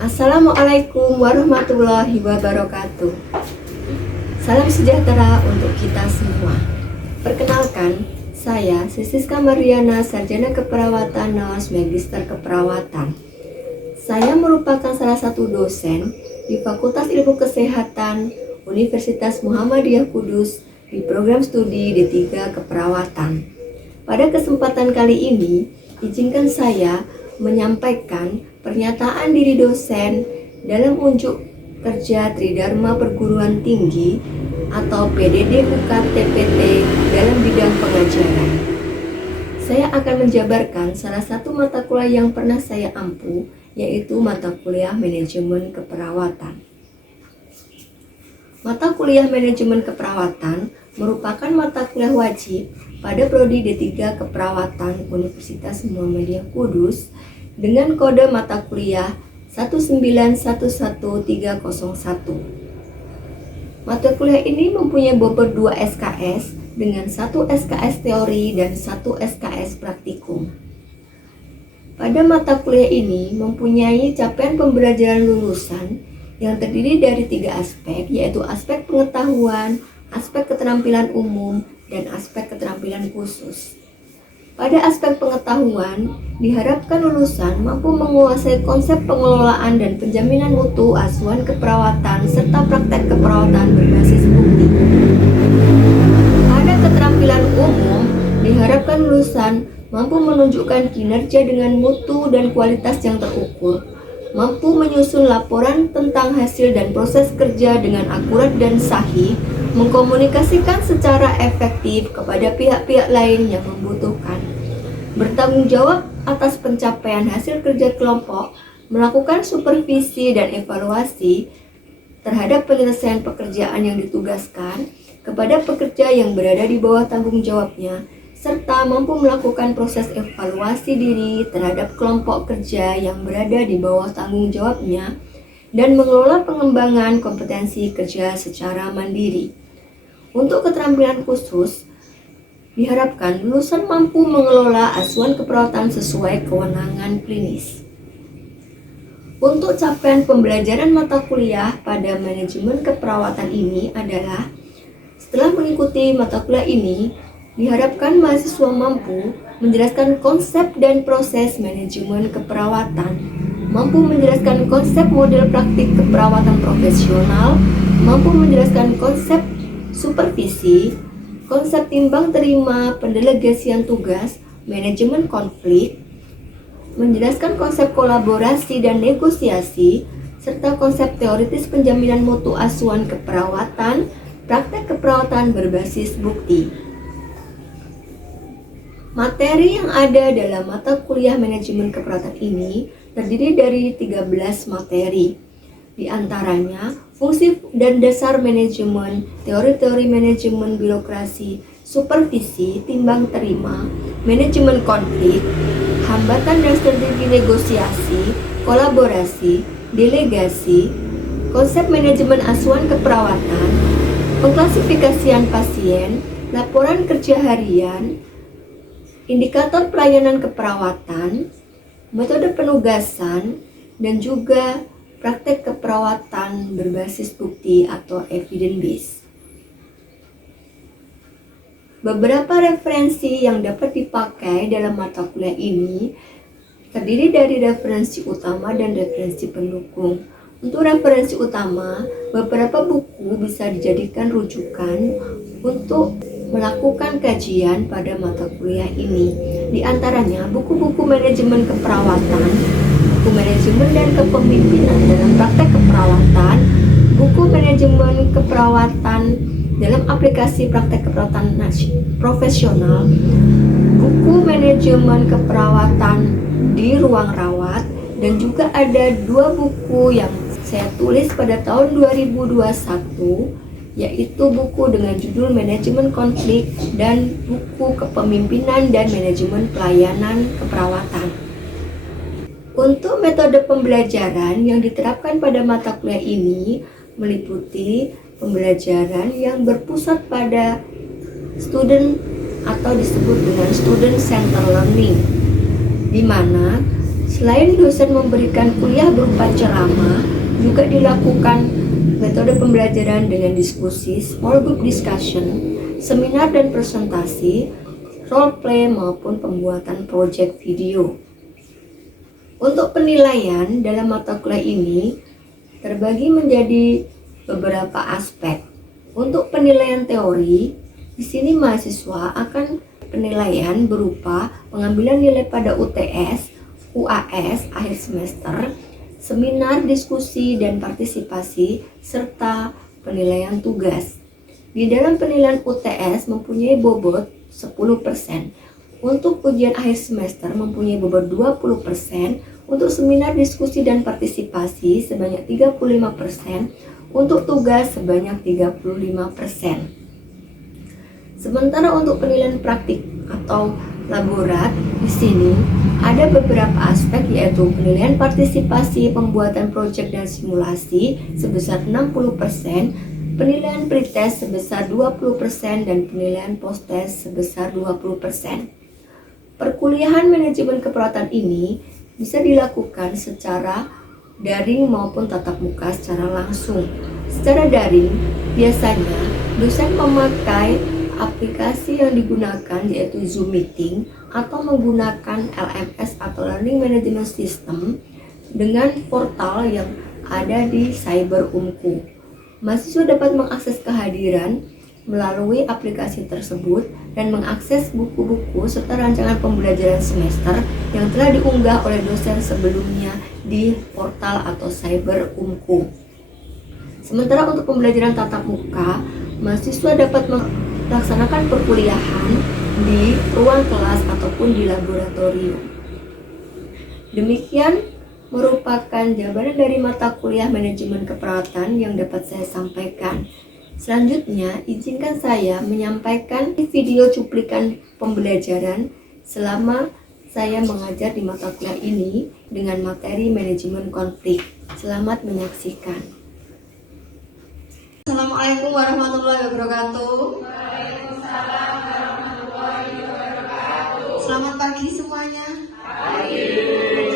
Assalamualaikum warahmatullahi wabarakatuh. Salam sejahtera untuk kita semua. Perkenalkan, saya Siska Mariana, Sarjana Keperawatan Naas Magister Keperawatan. Saya merupakan salah satu dosen di Fakultas Ilmu Kesehatan Universitas Muhammadiyah Kudus di program studi D3 Keperawatan. Pada kesempatan kali ini, izinkan saya menyampaikan pernyataan diri dosen dalam unjuk kerja Tridharma Perguruan Tinggi atau PDD UKT PT dalam bidang pengajaran. Saya akan menjabarkan salah satu mata kuliah yang pernah saya ampu, yaitu mata kuliah Manajemen Keperawatan. Mata kuliah Manajemen Keperawatan merupakan mata kuliah wajib pada prodi D3 Keperawatan Universitas Muhammadiyah Kudus dengan kode mata kuliah 1911301. Mata kuliah ini mempunyai bobot 2 SKS dengan 1 SKS teori dan 1 SKS praktikum. Pada mata kuliah ini mempunyai capaian pembelajaran lulusan yang terdiri dari 3 aspek, yaitu aspek pengetahuan, aspek keterampilan umum, dan aspek keterampilan khusus. Pada aspek pengetahuan, diharapkan lulusan mampu menguasai konsep pengelolaan dan penjaminan mutu asuhan keperawatan serta praktek keperawatan berbasis bukti. Pada keterampilan umum, diharapkan lulusan mampu menunjukkan kinerja dengan mutu dan kualitas yang terukur, mampu menyusun laporan tentang hasil dan proses kerja dengan akurat dan sahih, mengkomunikasikan secara efektif kepada pihak-pihak lain yang membutuhkan, bertanggung jawab atas pencapaian hasil kerja kelompok, melakukan supervisi dan evaluasi terhadap penyelesaian pekerjaan yang ditugaskan kepada pekerja yang berada di bawah tanggung jawabnya, serta mampu melakukan proses evaluasi diri terhadap kelompok kerja yang berada di bawah tanggung jawabnya, dan mengelola pengembangan kompetensi kerja secara mandiri. Untuk keterampilan khusus, diharapkan lulusan mampu mengelola asuhan keperawatan sesuai kewenangan klinis. Untuk capaian pembelajaran mata kuliah pada manajemen keperawatan ini adalah, setelah mengikuti mata kuliah ini, diharapkan mahasiswa mampu menjelaskan konsep dan proses manajemen keperawatan, mampu menjelaskan konsep model praktik keperawatan profesional, mampu menjelaskan konsep supervisi, konsep timbang terima pendelegasian tugas, manajemen konflik, menjelaskan konsep kolaborasi dan negosiasi, serta konsep teoritis penjaminan mutu asuhan keperawatan, praktek keperawatan berbasis bukti. Materi yang ada dalam mata kuliah manajemen keperawatan ini terdiri dari 13 materi. Di antaranya, fungsi dan dasar manajemen, teori-teori manajemen birokrasi, supervisi, timbang terima, manajemen konflik, hambatan dan strategi negosiasi, kolaborasi, delegasi, konsep manajemen asuhan keperawatan, pengklasifikasian pasien, laporan kerja harian, indikator pelayanan keperawatan, metode penugasan, dan juga praktek keperawatan berbasis bukti atau evidence based. Beberapa referensi yang dapat dipakai dalam mata kuliah ini terdiri dari referensi utama dan referensi pendukung. Untuk referensi utama, beberapa buku bisa dijadikan rujukan untuk melakukan kajian pada mata kuliah ini. Di antaranya, buku-buku manajemen keperawatan, buku manajemen dan kepemimpinan dalam praktek keperawatan, buku manajemen keperawatan dalam aplikasi praktek keperawatan profesional, buku manajemen keperawatan di ruang rawat, dan juga ada 2 buku yang saya tulis pada tahun 2021, yaitu buku dengan judul Manajemen Konflik dan buku Kepemimpinan dan Manajemen Pelayanan Keperawatan. Untuk metode pembelajaran yang diterapkan pada mata kuliah ini meliputi pembelajaran yang berpusat pada student atau disebut dengan student center learning, di mana Selain dosen memberikan kuliah berupa ceramah, juga dilakukan metode pembelajaran dengan diskusi, small group discussion, seminar dan presentasi, role play maupun pembuatan project video. Untuk penilaian dalam mata kuliah ini terbagi menjadi beberapa aspek. Untuk penilaian teori, di sini mahasiswa akan penilaian berupa pengambilan nilai pada UTS, UAS akhir semester, seminar, diskusi dan partisipasi, serta penilaian tugas. Di dalam penilaian UTS mempunyai bobot 10%. Untuk ujian akhir semester mempunyai bobot 20%, untuk seminar, diskusi dan partisipasi sebanyak 35%, untuk tugas sebanyak 35%. Sementara untuk penilaian praktik atau laborat, di sini ada beberapa aspek, yaitu penilaian partisipasi, pembuatan proyek dan simulasi sebesar 60%, penilaian pretest sebesar 20% dan penilaian posttest sebesar 20%. Perkuliahan manajemen keperawatan ini bisa dilakukan secara daring maupun tatap muka secara langsung. Secara daring, biasanya dosen memakai aplikasi yang digunakan yaitu Zoom Meeting atau menggunakan LMS atau Learning Management System dengan portal yang ada di Cyber Unku. Mahasiswa dapat mengakses kehadiran melalui aplikasi tersebut dan mengakses buku-buku serta rancangan pembelajaran semester yang telah diunggah oleh dosen sebelumnya di portal atau Cyber Unku. Sementara untuk pembelajaran tatap muka, mahasiswa dapat melaksanakan perkuliahan di ruang kelas ataupun di laboratorium. Demikian merupakan jawaban dari mata kuliah manajemen keperawatan yang dapat saya sampaikan. Selanjutnya, izinkan saya menyampaikan video cuplikan pembelajaran selama saya mengajar di mata kuliah ini dengan materi manajemen konflik. Selamat menyaksikan. Assalamualaikum warahmatullahi wabarakatuh. Waalaikumsalam warahmatullahi wabarakatuh. Selamat pagi semuanya. Pagi.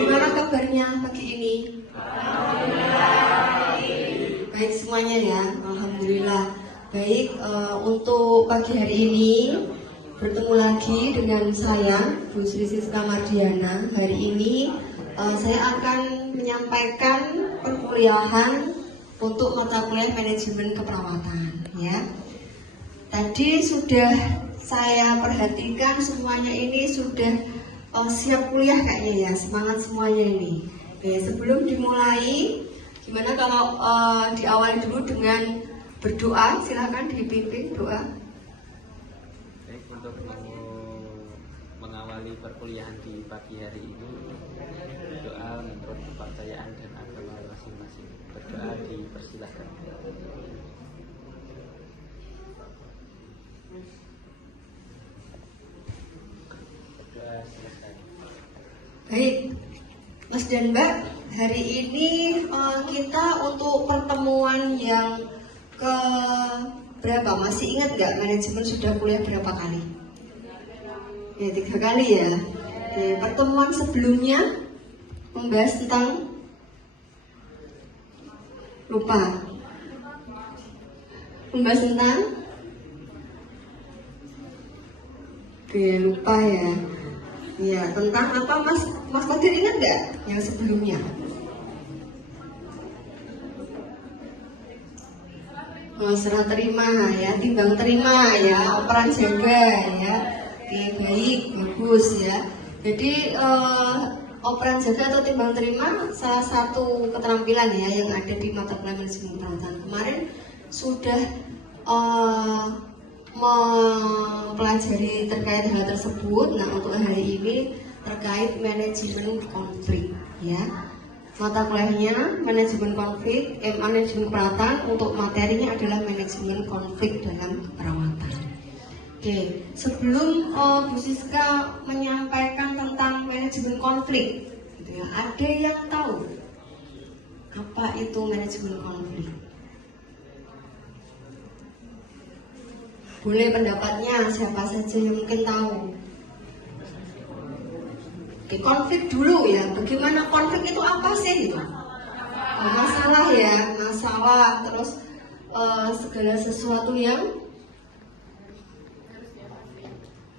Gimana kabarnya pagi ini? Baik semuanya ya, alhamdulillah. Baik, untuk pagi hari ini bertemu lagi dengan saya, Bu Sri Siska Mardiana. Hari ini saya akan menyampaikan perkuliahan untuk mata kuliah manajemen keperawatan. Ya, tadi sudah saya perhatikan semuanya ini sudah siap kuliah kayaknya ya, semangat semuanya ini. Oke, sebelum dimulai, gimana kalau diawali dulu dengan berdoa? Silahkan dipimpin doa. Baik, untuk mengawali perkuliahan di pagi hari ini, doa menurut kepercayaan dan agama masing-masing. Berdoa dipersilahkan. Berdoa selesai. Baik, Mas dan Mbak, hari ini kita untuk pertemuan yang ke berapa? Masih ingat nggak manajemen sudah kuliah berapa kali? Ya, 3 kali ya. Oke, pertemuan sebelumnya membahas tentang lupa. Membahas tentang lupa ya. Ya, tentang apa Mas Fadir ingat nggak yang sebelumnya? Serah terima ya, timbang terima ya, operan jaga ya. Oke, baik, bagus ya. Jadi operan jaga atau timbang terima salah satu keterampilan ya yang ada di mata kuliah manajemen keperawatan. Kemarin sudah mempelajari terkait hal tersebut. Nah, untuk hari ini terkait manajemen konflik ya. Mata kuliahnya manajemen konflik, manajemen keperawatan. Untuk materinya adalah manajemen konflik dalam keperawatan. Oke, sebelum Bu Siska menyampaikan tentang manajemen konflik, gitu ya, ada yang tahu apa itu manajemen konflik? Boleh pendapatnya, siapa saja yang mungkin tahu. Oke, konflik dulu ya. Bagaimana konflik itu apa sih gitu? Masalah ya, masalah terus segala sesuatu yang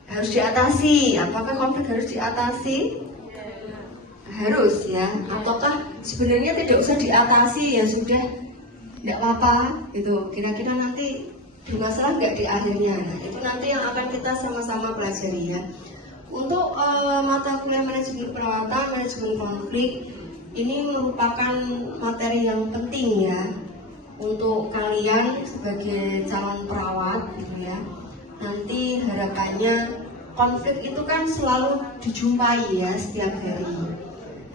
harus diatasi. Apakah konflik harus diatasi? Harus ya. Ataukah sebenarnya tidak usah diatasi, ya sudah, tidak apa-apa gitu. Kira-kira nanti bermasalah nggak di akhirnya? Nah, itu nanti yang akan kita sama-sama pelajari ya. Untuk mata kuliah manajemen perawatan, manajemen konflik, ini merupakan materi yang penting ya untuk kalian sebagai calon perawat gitu ya. Nanti harapannya konflik itu kan selalu dijumpai ya setiap hari.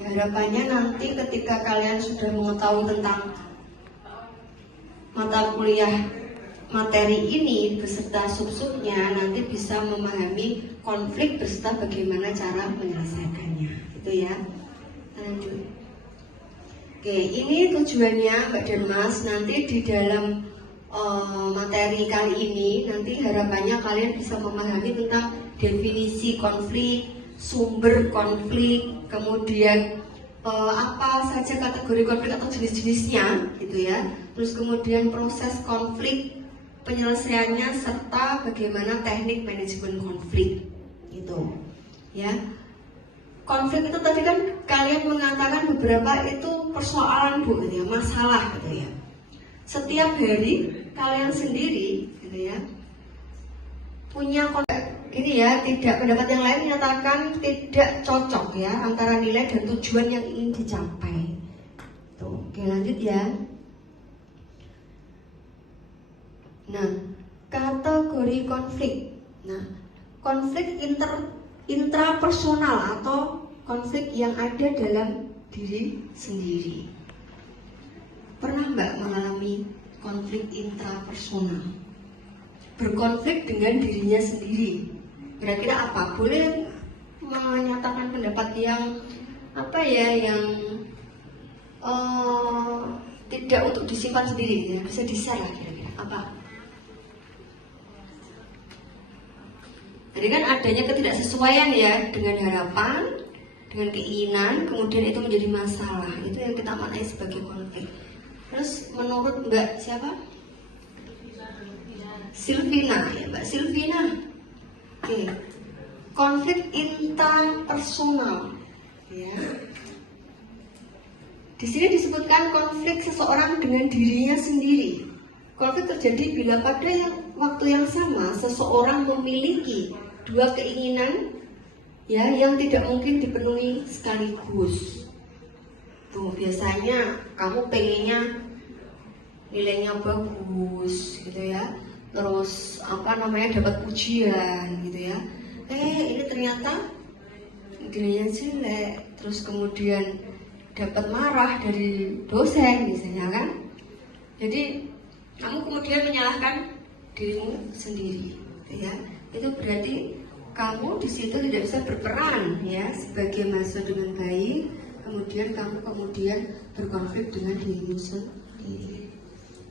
Harapannya nanti ketika kalian sudah mengetahui tentang mata kuliah materi ini beserta sub-subnya, nanti bisa memahami konflik beserta bagaimana cara menyelesaikannya gitu ya. Lanjut. Oke, ini tujuannya Mbak dan Mas. Nanti di dalam materi kali ini, nanti harapannya kalian bisa memahami tentang definisi konflik, sumber konflik, kemudian apa saja kategori konflik atau jenis-jenisnya, gitu ya. Terus kemudian proses konflik, penyelesaiannya, serta bagaimana teknik manajemen konflik, gitu, ya. Konflik itu tadi kan kalian mengatakan beberapa itu persoalan Bu, gitu ya, masalah gitu ya. Setiap hari kalian sendiri gitu ya punya konflik ini ya, tidak pendapat yang lain menyatakan tidak cocok ya antara nilai dan tujuan yang ingin dicapai. Tuh, oke lanjut ya. Nah, kategori konflik. Nah, konflik intrapersonal atau konflik yang ada dalam diri sendiri. Pernah Mbak mengalami konflik intrapersonal? Berkonflik dengan dirinya sendiri. Kira-kira apa? Boleh menyatakan pendapat yang apa ya, yang tidak untuk disimpan sendiri ya, bisa di-share lah kira-kira apa? Jadi kan adanya ketidaksesuaian ya dengan harapan, dengan keinginan, kemudian itu menjadi masalah. Itu yang kita maknai sebagai konflik. Terus menurut Mbak siapa? Silvina ya, Mbak Silvina. Oke. Konflik interpersonal ya. Di sini disebutkan konflik seseorang dengan dirinya sendiri. Konflik terjadi bila pada waktu yang sama seseorang memiliki dua keinginan ya yang tidak mungkin dipenuhi sekaligus. Tuh biasanya kamu pengennya nilainya bagus gitu ya, terus dapat pujian gitu ya. Ini ternyata nilainya jelek, terus kemudian dapat marah dari dosen misalnya kan. Jadi kamu kemudian menyalahkan dirimu sendiri gitu ya. Itu berarti kamu di situ tidak bisa berperan ya sebagai mahasiswa dengan baik. Kemudian kamu berkonflik dengan dirimu sendiri.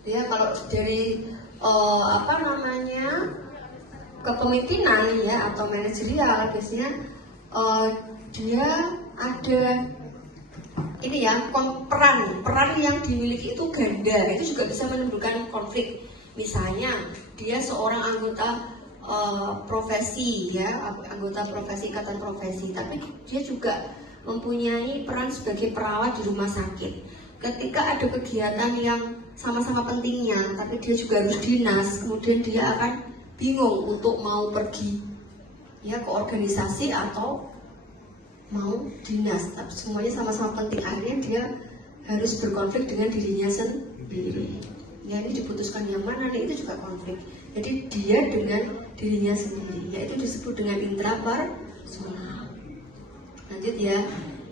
Ya kalau dari kepemimpinan ya atau manajerial biasanya dia ada ini ya peran yang dimiliki itu ganda, itu juga bisa menimbulkan konflik. Misalnya dia seorang anggota profesi ya, anggota profesi, ikatan profesi, tapi dia juga mempunyai peran sebagai perawat di rumah sakit. Ketika ada kegiatan yang sama-sama pentingnya, tapi dia juga harus dinas, kemudian dia akan bingung untuk mau pergi ya ke organisasi atau mau dinas, tapi semuanya sama-sama penting. Akhirnya dia harus berkonflik dengan dirinya sendiri. Ya ini diputuskan yang mana nih, itu juga konflik. Jadi dia dengan dirinya sendiri, yaitu disebut dengan intrapersonal. Lanjut ya.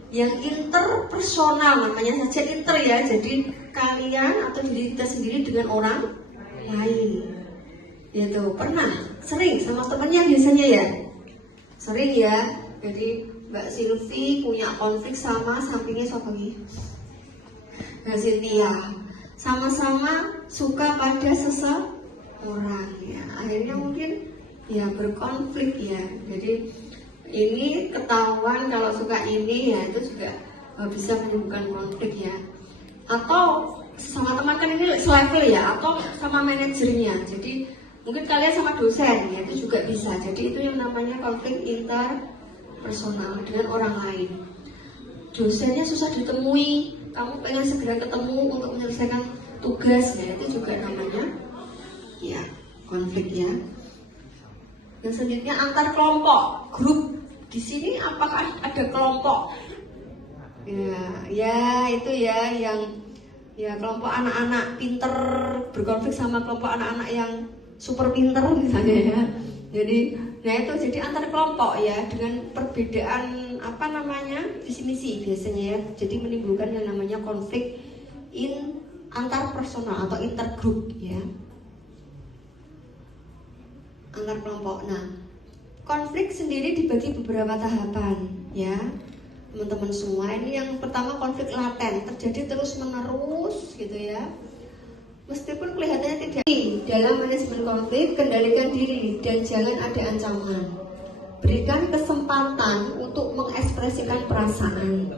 Yang interpersonal namanya saja inter ya, jadi kalian atau diri kita sendiri dengan orang lain. Yaitu pernah sering sama temennya biasanya ya, sering ya. Jadi Mbak Silvi punya konflik sama sampingnya siapa nih? Mbak Cynthia. Sama-sama suka pada seseorang ya. Akhirnya mungkin ya berkonflik ya. Jadi ini ketahuan kalau suka ini ya itu juga bisa menimbulkan konflik ya. Atau sama teman kan ini selevel ya, atau sama manajernya. Jadi mungkin kalian sama dosen ya itu juga bisa. Jadi itu yang namanya konflik interpersonal dengan orang lain. Dosennya susah ditemui, kamu pengen segera ketemu untuk menyelesaikan tugasnya, itu juga namanya ya konflik ya. Yang selanjutnya antar kelompok, grup. Di sini apakah ada kelompok? Ya itu ya yang ya kelompok anak-anak pinter berkonflik sama kelompok anak-anak yang super pinter misalnya ya. Jadi jadi antar kelompok ya dengan perbedaan apa namanya visi misi biasanya ya. Jadi menimbulkan yang namanya konflik antar personal atau intergroup ya. Antar kelompok. Nah, konflik sendiri dibagi beberapa tahapan ya. Teman-teman semua, ini yang pertama konflik laten, terjadi terus menerus gitu ya. Meskipun kelihatannya tidak. Dalam manajemen konflik, kendalikan diri dan jangan ada ancaman. Berikan kesempatan untuk mengekspresikan perasaan.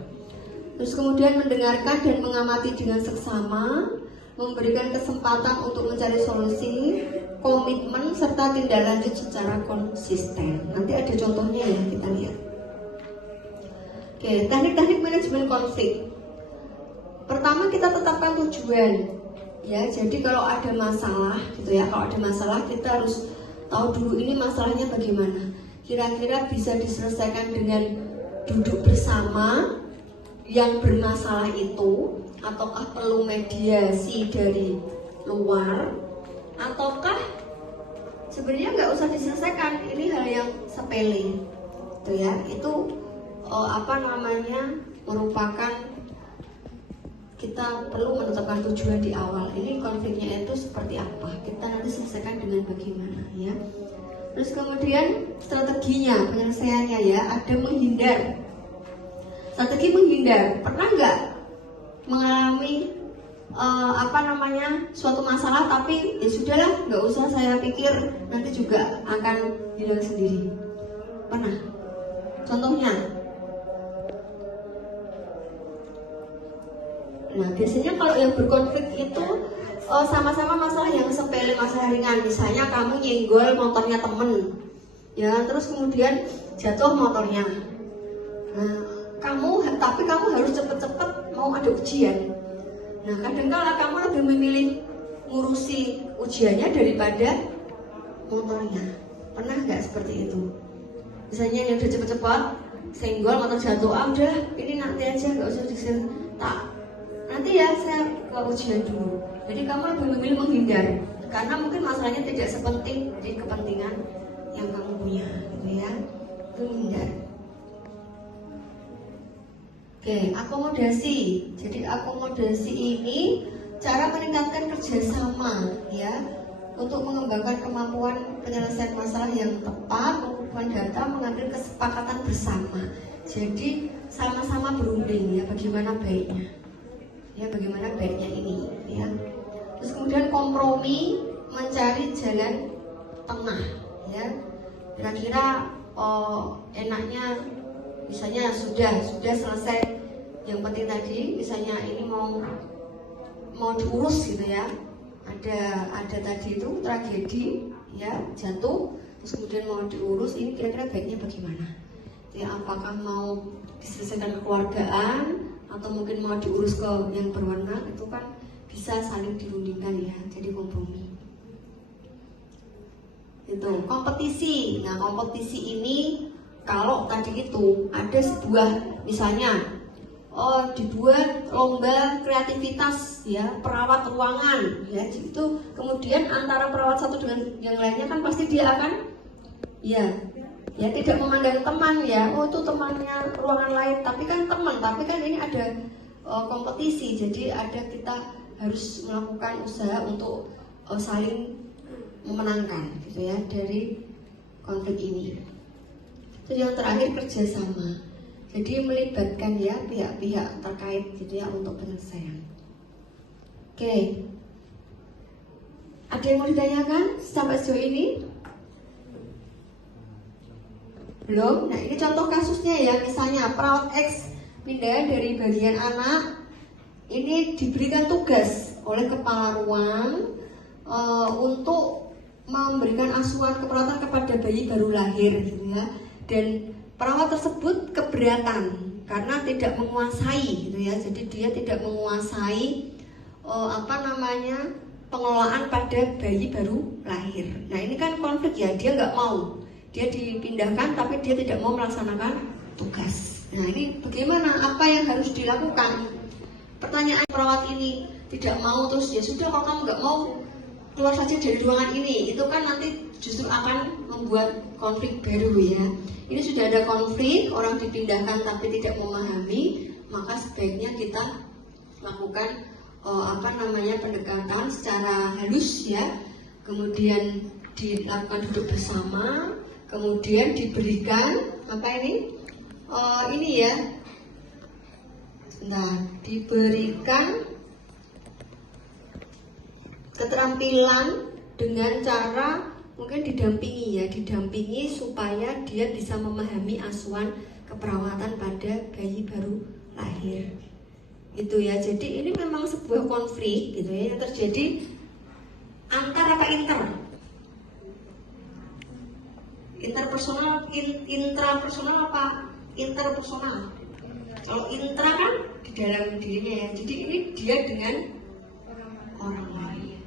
Terus kemudian mendengarkan dan mengamati dengan seksama, memberikan kesempatan untuk mencari solusi, komitmen serta tindak lanjut secara konsisten. Nanti ada contohnya ya, kita lihat. Oke, teknik-teknik manajemen konflik. Pertama kita tetapkan tujuan. Ya, jadi kalau ada masalah gitu ya, kalau ada masalah kita harus tahu dulu ini masalahnya bagaimana. Kira-kira bisa diselesaikan dengan duduk bersama yang bermasalah itu, ataukah perlu mediasi dari luar, ataukah sebenarnya nggak usah diselesaikan, ini hal yang sepele, gitu ya. Itu merupakan kita perlu menetapkan tujuan di awal. Ini konfliknya itu seperti apa? Kita nanti selesaikan dengan bagaimana ya. Terus kemudian strateginya, penyelesaiannya ya, ada menghindar. Strategi menghindar. Pernah nggak mengalami suatu masalah tapi ya sudahlah, nggak usah saya pikir, nanti juga akan hilang sendiri. Pernah? Contohnya? Nah, biasanya kalau yang berkonflik itu sama-sama masalah yang sepele, masalah ringan. Misalnya kamu nyenggol motornya temen, ya, terus kemudian jatuh motornya. Nah, tapi kamu harus cepet-cepet mau ada ujian. Nah, kadang-kala kamu lebih memilih ngurusi ujiannya daripada motornya. Pernah nggak seperti itu? Misalnya yang udah cepet-cepet senggol motor jatuh, udah ini nanti aja, nggak usah disini. Nanti ya saya ke ujian dulu. Jadi kamu lebih memilih menghindar karena mungkin masalahnya tidak sepenting di kepentingan yang kamu punya, gitu ya. Itu menghindar. Oke, akomodasi. Jadi akomodasi ini cara meningkatkan kerjasama, ya, untuk mengembangkan kemampuan penyelesaian masalah yang tepat, mengumpulkan data, mengambil kesepakatan bersama. Jadi sama-sama berunding ya, bagaimana baiknya. Ya, bagaimana baiknya ini ya. Terus kemudian kompromi, mencari jalan tengah ya. Kira-kira enaknya misalnya sudah selesai yang penting tadi, misalnya ini mau diurus gitu ya. Ada tadi itu tragedi ya, jatuh, terus kemudian mau diurus, ini kira-kira baiknya bagaimana? Ya, apakah mau diselesaikan kekeluargaan atau mungkin mau diurus ke yang berwenang, itu kan bisa saling dirundingkan ya, jadi kompromi. Itu kompetisi. Nah, kompetisi ini kalau tadi itu ada sebuah misalnya dibuat lomba kreativitas ya, perawat ruangan ya, itu kemudian antara perawat satu dengan yang lainnya kan pasti dia akan ya tidak memandang teman ya, itu temannya ruangan lain, tapi kan teman, tapi kan ini ada kompetisi, jadi kita harus melakukan usaha untuk saling memenangkan gitu ya dari konflik ini. Terus yang terakhir kerjasama, jadi melibatkan ya pihak-pihak terkait gitu ya untuk penyelesaian. Oke, ada yang mau ditanyakan sampai sejauh ini? Belum? Nah, ini contoh kasusnya ya. Misalnya perawat X pindah dari bagian anak, ini diberikan tugas oleh kepala ruang untuk memberikan asuhan keperawatan kepada bayi baru lahir gitu ya. Dan perawat tersebut keberatan karena tidak menguasai gitu ya. Jadi dia tidak menguasai pengelolaan pada bayi baru lahir. Nah, ini kan konflik ya, dia nggak mau. Dia dipindahkan tapi dia tidak mau melaksanakan tugas. Nah, ini bagaimana? Apa yang harus dilakukan? Pertanyaan perawat ini tidak mau, terus ya sudah, kalau kamu nggak mau keluar saja dari ruangan ini, itu kan nanti justru akan membuat konflik baru ya. Ini sudah ada konflik, orang dipindahkan tapi tidak memahami, maka sebaiknya kita lakukan pendekatan secara halus ya, kemudian dilakukan duduk bersama, kemudian diberikan diberikan keterampilan dengan cara mungkin didampingi supaya dia bisa memahami asuhan keperawatan pada bayi baru lahir. Itu ya, jadi ini memang sebuah konflik gitu ya, yang terjadi intrapersonal apa interpersonal. Kalau intra kan di dalam dirinya ya, jadi ini dia dengan orang lain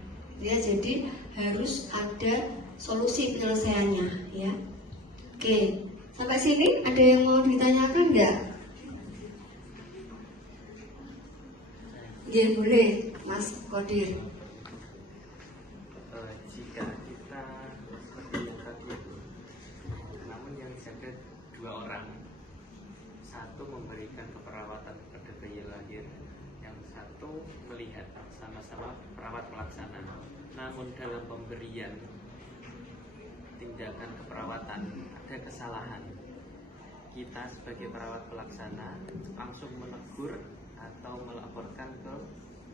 ya, jadi harus ada solusi penyelesaiannya ya. Oke, sampai sini ada yang mau ditanyakan enggak? Ya boleh, Mas Kodir. Jika kita seperti yang tadi itu, namun yang jaga 2 orang, satu memberikan keperawatan kepada bayi lahir, yang satu melihat, sama-sama perawat pelaksana. Namun dalam pemberian tindakan keperawatan ada kesalahan, kita sebagai perawat pelaksana langsung menegur atau melaporkan ke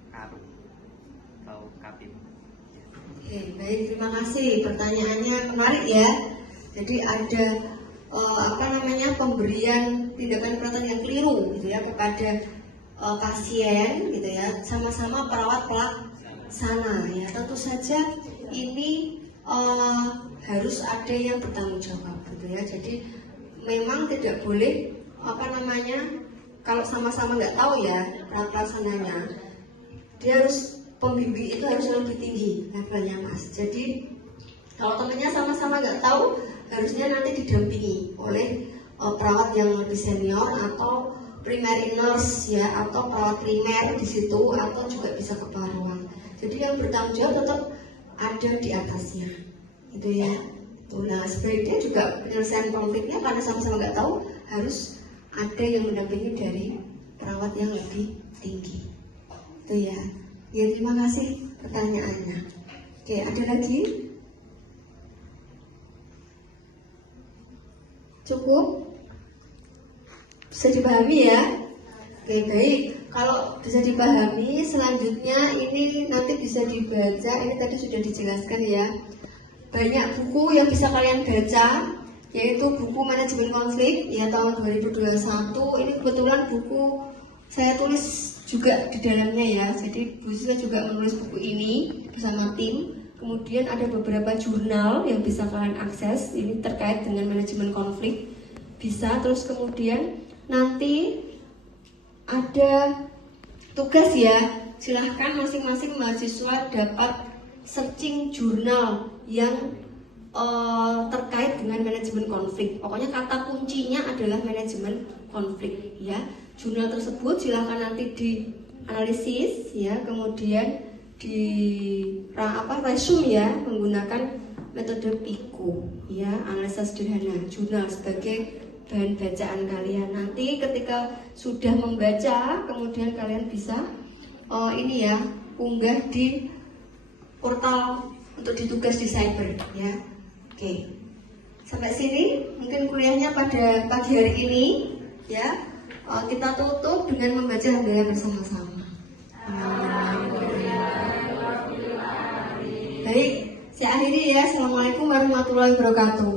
Karu atau Kapim. Oke, baik, terima kasih. Pertanyaannya menarik ya. Jadi ada pemberian tindakan perawatan yang keliru gitu ya kepada pasien gitu ya, sama-sama perawat pelaksana ya. Tentu saja ini harus ada yang bertanggung jawab gitu ya. Jadi memang tidak boleh kalau sama-sama nggak tahu ya perawat pelaksananya, dia harus pembimbing itu harus lebih tinggi levelnya Mas. Jadi kalau temennya sama-sama nggak tahu, harusnya nanti didampingi oleh perawat yang lebih senior atau primary nurse ya, atau perawat primer di situ, atau juga bisa kepala ruang. Jadi yang bertanggung jawab tetap ada di atasnya, itu ya. Nah, sebaiknya juga penyelesaian konfliknya karena sama-sama nggak tahu, harus ada yang mendampingi dari perawat yang lebih tinggi, itu ya. Ya, terima kasih pertanyaannya. Oke, ada lagi? Cukup? Bisa dipahami ya? Oke, baik. Kalau bisa dipahami, selanjutnya ini nanti bisa dibaca. Ini tadi sudah dijelaskan ya. Banyak buku yang bisa kalian baca, yaitu buku manajemen konflik ya tahun 2021. Ini kebetulan buku saya tulis juga di dalamnya ya. Jadi Bu Siswa juga menulis buku ini bersama tim. Kemudian ada beberapa jurnal yang bisa kalian akses, ini terkait dengan manajemen konflik. Bisa, terus kemudian nanti ada tugas ya. Silahkan masing-masing mahasiswa dapat searching jurnal yang terkait dengan manajemen konflik. Pokoknya kata kuncinya adalah manajemen konflik ya. Jurnal tersebut silahkan nanti dianalisis ya, kemudian di resume ya menggunakan metode PICO ya, analisa sederhana jurnal sebagai bahan bacaan kalian. Nanti ketika sudah membaca, kemudian kalian bisa unggah di portal untuk ditugas di cyber ya. Oke, sampai sini mungkin kuliahnya pada pagi hari ini ya. Kita tutup dengan membaca hamdalah bersama-sama. Baik, saya akhiri ya. Assalamualaikum warahmatullahi wabarakatuh.